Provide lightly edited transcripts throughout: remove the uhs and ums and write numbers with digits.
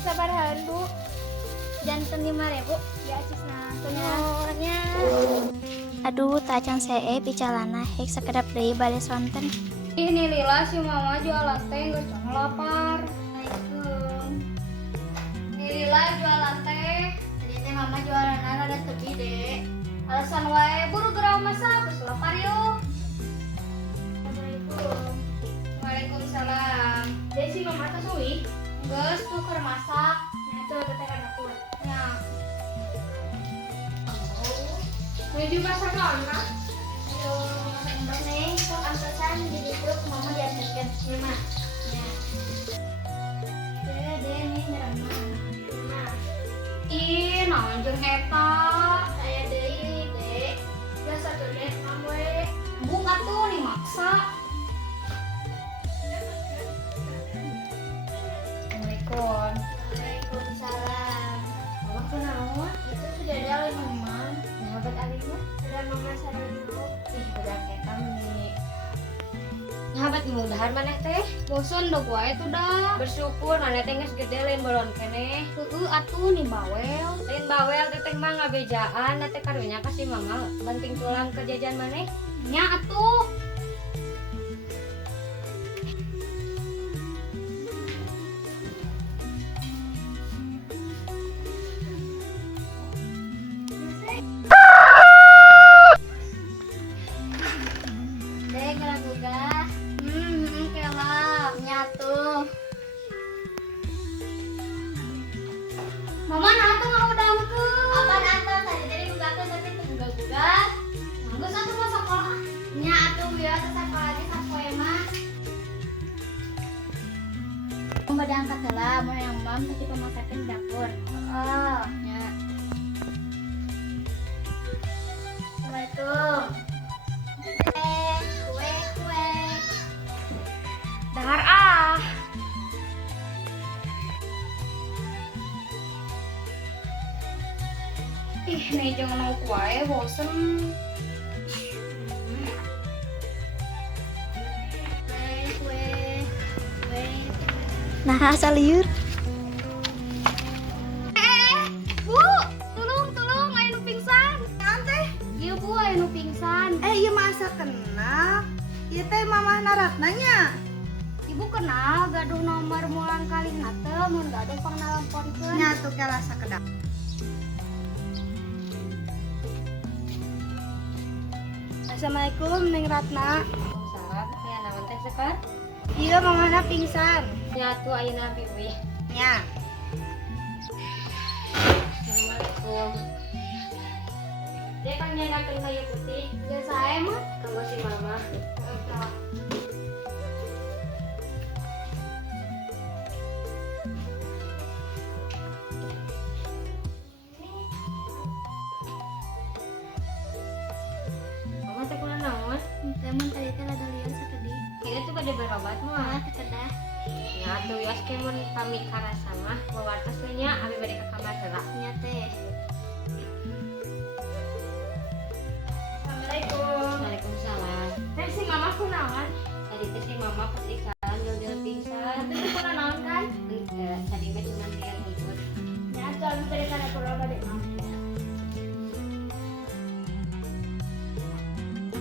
sabar Bu. Jantan 5.000 ya Cisna. Semuanya. Aduh, tacang saya bicalana hek sekedap deui bade sonten. Ini lila si mama jualan teh geus lapar. Assalamualaikum. Ini lila jualan teh. Tadi teh mama jualan rada tebi, Dek. Alasan wae buru gerau masak geus lapar yuk. Assalamualaikum. Waalaikumsalam. Desi mama teh suwi. Geus tuh keur masak. Nah, tuh teh kan dapur. Nya. Ini juga sakana. Ayo, masak nih. Sok angkatan di ditu mama diantarkan mama. Ya. Dede nih nyerama. Mama. Ih, naon jeung eta? Saya deui, Dek. Biasa tuh deh, Mamwe. buka tuh nih maksa. Assalamualaikum. Waalaikumsalam. Mama kunaon? Itu sudah ada mama. Sahabat Alima? Sudah mama sadar dulu. Ih, budak eta nih. Sahabat mudahan maneh teh. Bosun dog wae tuh dah. Bersyukur maneh teh geus gede lain bolon keneh. Heueuh atuh nih bawel. Lain bawel teh mah ngabejaan teh karunya kasih mama banting tulang ke jajan maneh. Nya atuh. Dek, lagu gah. Kela. Nyatu. Mama nah tuh ngaudangkeun. Apa nanti tadi buka-buka tapi buka-buka. Geus atuh mah sakola. Nyatu ya terus apa lagi sampai mah. Mau diangkat lah, mau yang mam tadi pemasakan di dapur. Ah, Ya. Assalamualaikum. Kue. dahar ah. Ih, nih jangan mau wae bosen. Kue. Nah, asal liur. Bu, tolong aya nu pingsan. Teh, Ieu Bu aya nu pingsan. iya masa kenal. Ieu teh mamah Naratnanya. Ibu kenal gaduh nomor mulang kali teu mun gaduh pangnalponkeun. Nyatu kela sakedap. Assalamualaikum Neng Ratna. Salam, ya naon teh Sekar? Iya mamahna pingsan. Nyatu ayeuna bibi. Nya. Assalamualaikum. Dia kan nyadakeun kayu putih. Geus sae mah kanggo si mama. Mama teh kunaon naon? Temen tadi teh ada liar sakedi. Kita tuh pada berobat mah. Kedah. Ya tuh ya mun pamit karasa mah bawartos we nya abi bade ka kamar heula. Nyate. Assalamualaikum. Waalaikumsalam. Teh si mama kunaon? Tadi teh si mama periksa jauh-jauh pingsan. Teh kunaon kan? Tadi mah cuma dia ikut. Nyatu abis dari kana pulau bade mah.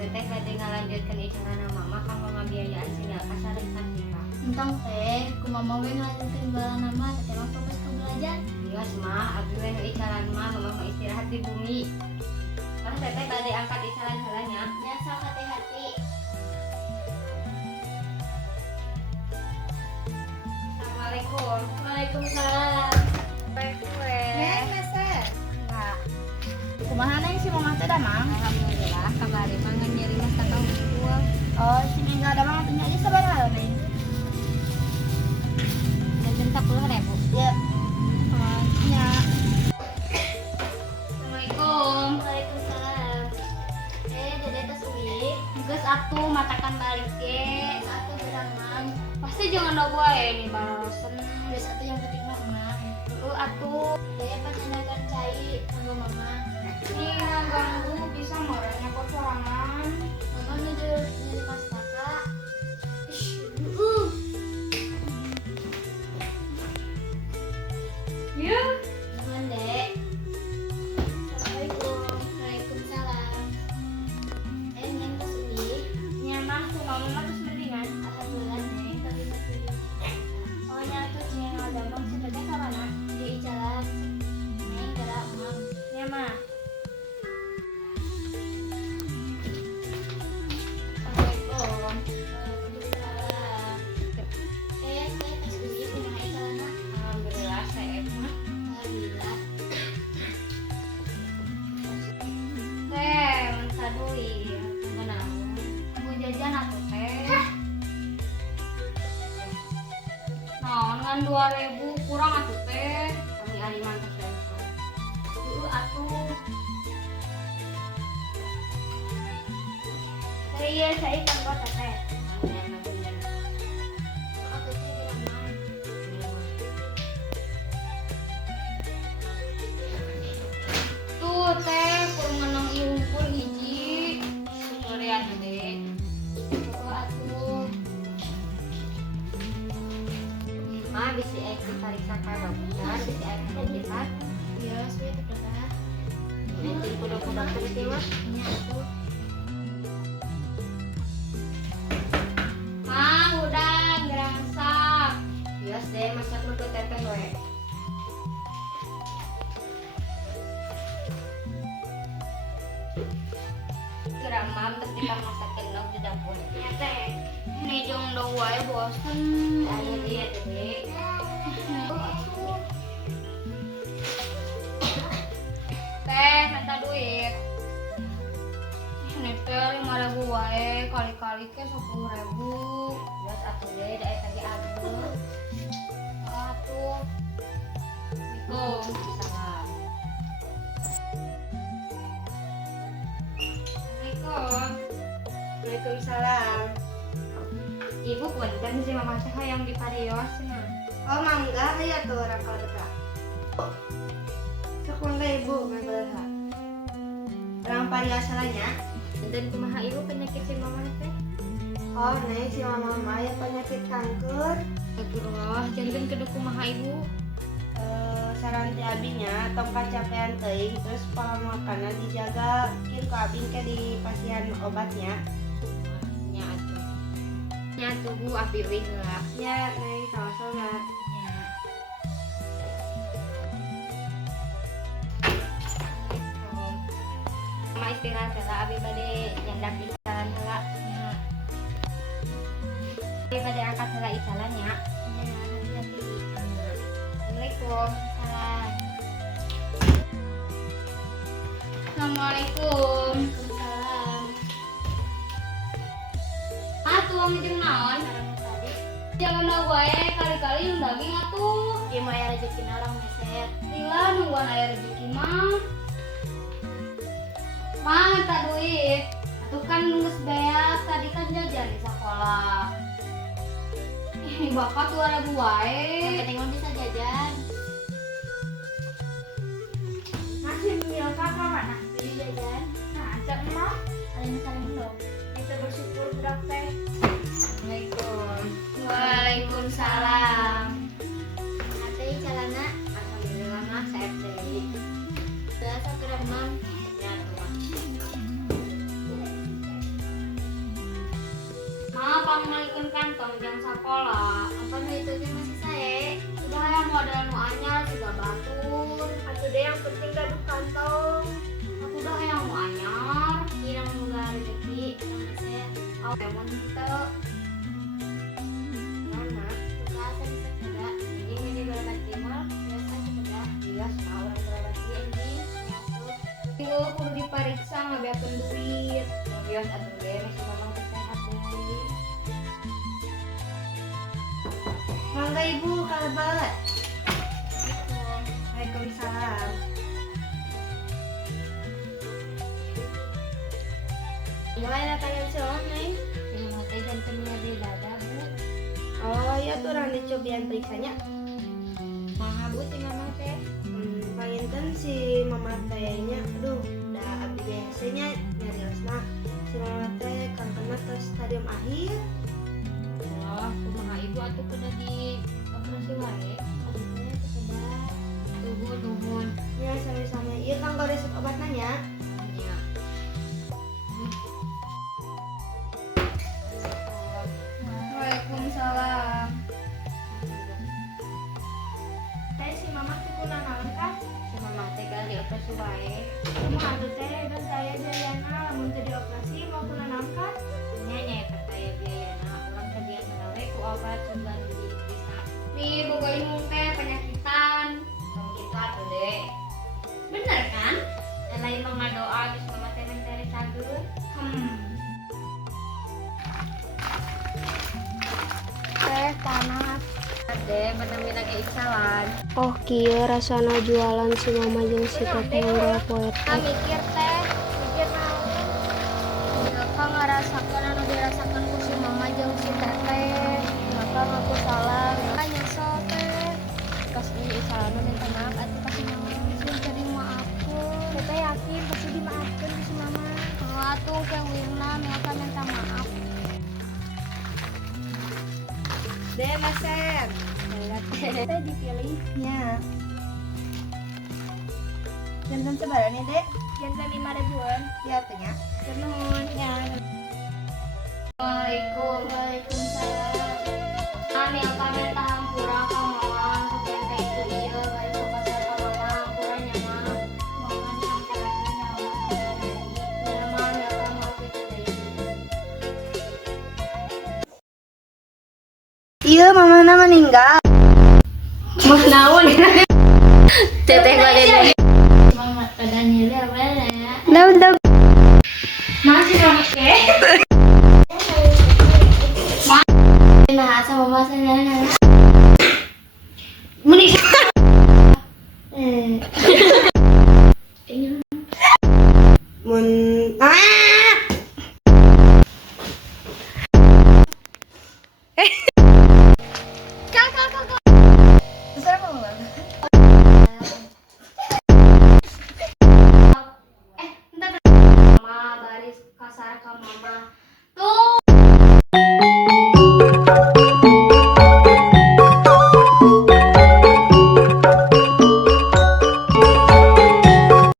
Teteh kade ngalanjutkeun icarana mama kanggo ngabiayaan sinyal kasarek Kartika. Entong teh, ku mama we nglanjutkeun bala nama teh mah fokus ke belajar. Iya mah abi we nu icaran mah mama mau istirahat di bumi. Kan teteh kade angkat icaran heula nya. Ya sok hati-hati. Assalamualaikum. Waalaikumsalam. Kue. Neng meser. Enggak. Kumaha Neng si mamah teh damang? Alhamdulillah kamari mah nyeri mas kakak unggul. Oh, si Neng ada mang atuh nyari sabaraha Neng? Dan bentak 10.000. Ya. Nya. Assalamualaikum. Waalaikumsalam. Dede teh suwi. Geus atuh matakan balik ge. Satu berang mam. Pasti jangan ada wae nih balasen. Geus satu yang penting mah mam. Atuh Dede pas nanakan cai kanggo mama. nih ganggu bisa marahnya kok sorangan. Mama nyuruh mas kakak. duit. Benar. Mau jajan atuh teh. Nah, dengan 2.000 kurang atuh teh. Kami aliman teh sensor. Atuh. Iya, saya kan kota teh. Tuh teh kurang menang iungkur hiji. Syukur ya Dede. Tuh atuh. Ma bisi eki tarik saka dokter, bisi eki penjikat. Iya, saya terkena. Nanti kuda-kuda terus ya mas. Ini atuh. Ma udah ngerasak. Bias deh masak lu teteh we. Geramam terus kita masakin lauk di dapur. Ya teh. Ini jong dong wae bosen. Ayo dia Dede. Teh minta duit. Ini teh 5.000 wae kali-kali ke 10.000. Bias atuh deh da tadi aduh. Atuh. Assalamualaikum. Assalamualaikum. Waalaikumsalam. Ibu punten si mama teh yang di parios nya. Oh mangga ya tuh orang kalau dekat. Sekolah ibu mangga. Orang pariasalanya. Dan kumaha ibu penyakit si mama teh? Oh nih si mama ya penyakit kanker. Astagfirullah, janten kedu kumaha ibu? Saran ti abinya tong kacapean teuing terus pola makanan dijaga kieu ka abing ke di pasien obatnya. Nya atuh. Nya atuh Bu abi euy heula. Ya nih sama-sama. Nya. Mama istirahat heula abi bade nyandak isalan heula. Nya. Abi bade angkat heula isalannya. Ya, hati-hati. Assalamualaikum. Assalamualaikum. Waalaikumsalam. Atuh jeung naon? Sareng tadi. Jangan wae kali-kali nu daging atuh. Ieu mah aya rezekina orang meset. Lila nungguan aya rezeki mah. Mah tak duit. Atuh kan geus beak tadi kan jajan di sekolah. Ini bapak 2.000 wae. Yang penting mah bisa jajan. Masih mil kakak mana? Jadi jajan. Nah, cak mah Saling-saling dong. kita bersyukur budak teh. Assalamualaikum. Waalaikumsalam. Ate calana. Alhamdulillah mah sehat deui. Udah sageran mam. Ya tuh mah. Mah pangalikeun kantong jam sekolah. Apa nu itu teh masih sae? Udah ya model nu anyar juga batur. Atuh deh yang penting gaduh kantong. Aku udah yang nu anyar. Kirang boga rezeki orang meset. Oh, emang kita Mana? Buka asa bisa kada. ini berobat timur. Biasa kada. Iya, mau yang berobat di ending. Nyatu. Tinggal kudu diperiksa ngabeakeun duit. Bios atuh ge masih ngomong sehat deui. Mangga ibu kalebat. Assalamualaikum. Waalaikumsalam. Gimana kalian semua nih? Ini teh jantunnya di dada, Bu. Oh ya tuh orang dicobian periksanya. Maha Bu si mama teh. Panginten si mama tehnya, aduh, udah abdi biasanya nyariosna. Si mama teh kankerna ke stadium akhir. Wah, kumaha ibu atuh kudu di operasi wae. Aduh, sekedar. Nuhun. Ya sama-sama. Iya kang resep obat nanya. Ya. Waalaikumsalam. Teh si mama tukuna naon kan? Si mama teh gal di operasi wae. Cuma atuh teh dan saya biayana lamun teu dioperasi mau kuna naon kan? Nya kata ya biayana urang teh biasa we ku obat sugan di bisa. Nih boga imung teh penyakitan. Tong kitu atuh deh. Bener kan? Dan lain mah ngadoa geus mama teh menteri sageun. menamina ge iksalan. Oh kieu rasana jualan si mama jeung si teteh unggal poe teh. Mikir naon? Maka ngarasakeun anu dirasakeun ku si mama jeung si teteh. Maka ngaku salah, maka nyesel teh. Pas ieu iksalan minta maaf atuh ka si mama. Sudah dimaafkeun. Teteh yakin pasti dimaafkeun ku si mama. Atuh ke Wirna mereka minta maaf. Deh meser. Teh dipilihnya. Jantan sebarang nih, Dek. Jantan 5.000-an. Ya, tanya. Nuhun, ya. Waalaikumsalam. Ani akan minta hampura ka mama, supaya teh itu ieu bari sok kasar ka mama hampuranya mah. Mohon hampurakeun nyawa Dewi. Ya mah ya ka maaf itu deui. Iya, mamana meninggal. Mah naon? Teteh bade. Mama keadaan nyeri apa ya? Udah. Masih pakai?